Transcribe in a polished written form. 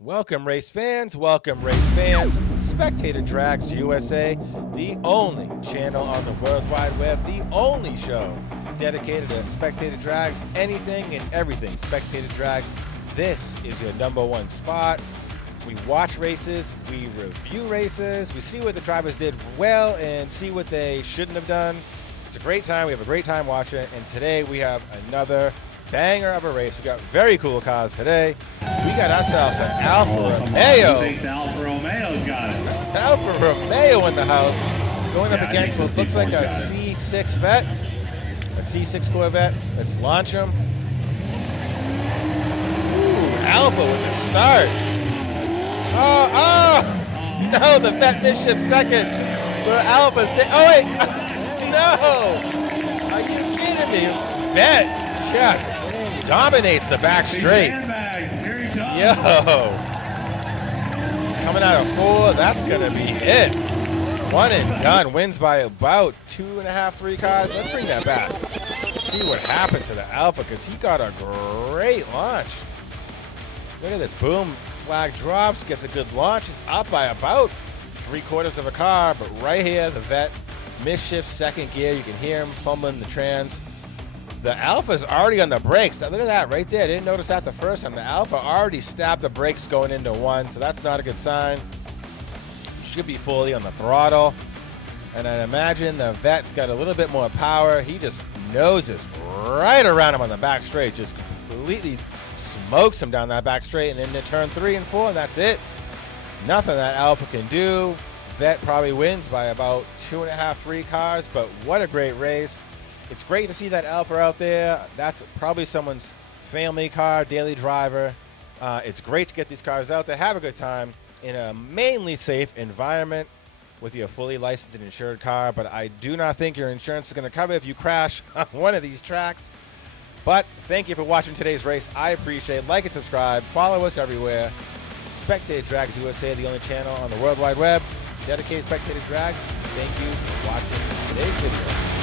Welcome race fans, Spectator Drags USA, the only channel on the World Wide Web, the only show dedicated to Spectator Drags, anything and everything Spectator Drags. This is your #1 spot. We watch races, we review races, we see what the drivers did well and see what they shouldn't have done. It's a great time, we have a great time watching it, and today we have another banger of a race. We got very cool cars today. We got ourselves an Alfa Romeo. Alfa Romeo's got it. Alfa Romeo in the house, going up against what looks like a C6 Vet, a C6 Corvette. Let's launch them. Ooh, Alfa with the start. No, the Vet mischief second. For Alfa's. Oh wait, no. Are you kidding me? Vet just dominates the back straight. Yo. Coming out of 4, that's going to be it. One and done. Wins by about 2.5, 3 cars. Let's bring that back. See what happened to the Alfa, because he got a great launch. Look at this. Boom. Flag drops. Gets a good launch. It's up by about 3/4 of a car. But right here, the Vet mischief second gear. You can hear him fumbling the trans. The Alfa's already on the brakes. Now look at that right there. Didn't notice that the first time. The Alfa already stabbed the brakes going into 1, so that's not a good sign. Should be fully on the throttle. And I imagine the Vet's got a little bit more power. He just noses right around him on the back straight. Just completely smokes him down that back straight and into turn 3 and 4, and that's it. Nothing that Alfa can do. Vet probably wins by about 2.5, 3 cars, but what a great race. It's great to see that Alfa out there. That's probably someone's family car, daily driver. It's great to get these cars out there, have a good time in a mainly safe environment with your fully licensed and insured car. But I do not think your insurance is going to cover if you crash on one of these tracks. But thank you for watching today's race. I appreciate it. Like and subscribe. Follow us everywhere. Spectator Drags USA, the only channel on the World Wide Web dedicated to Spectator Drags. Thank you for watching today's video.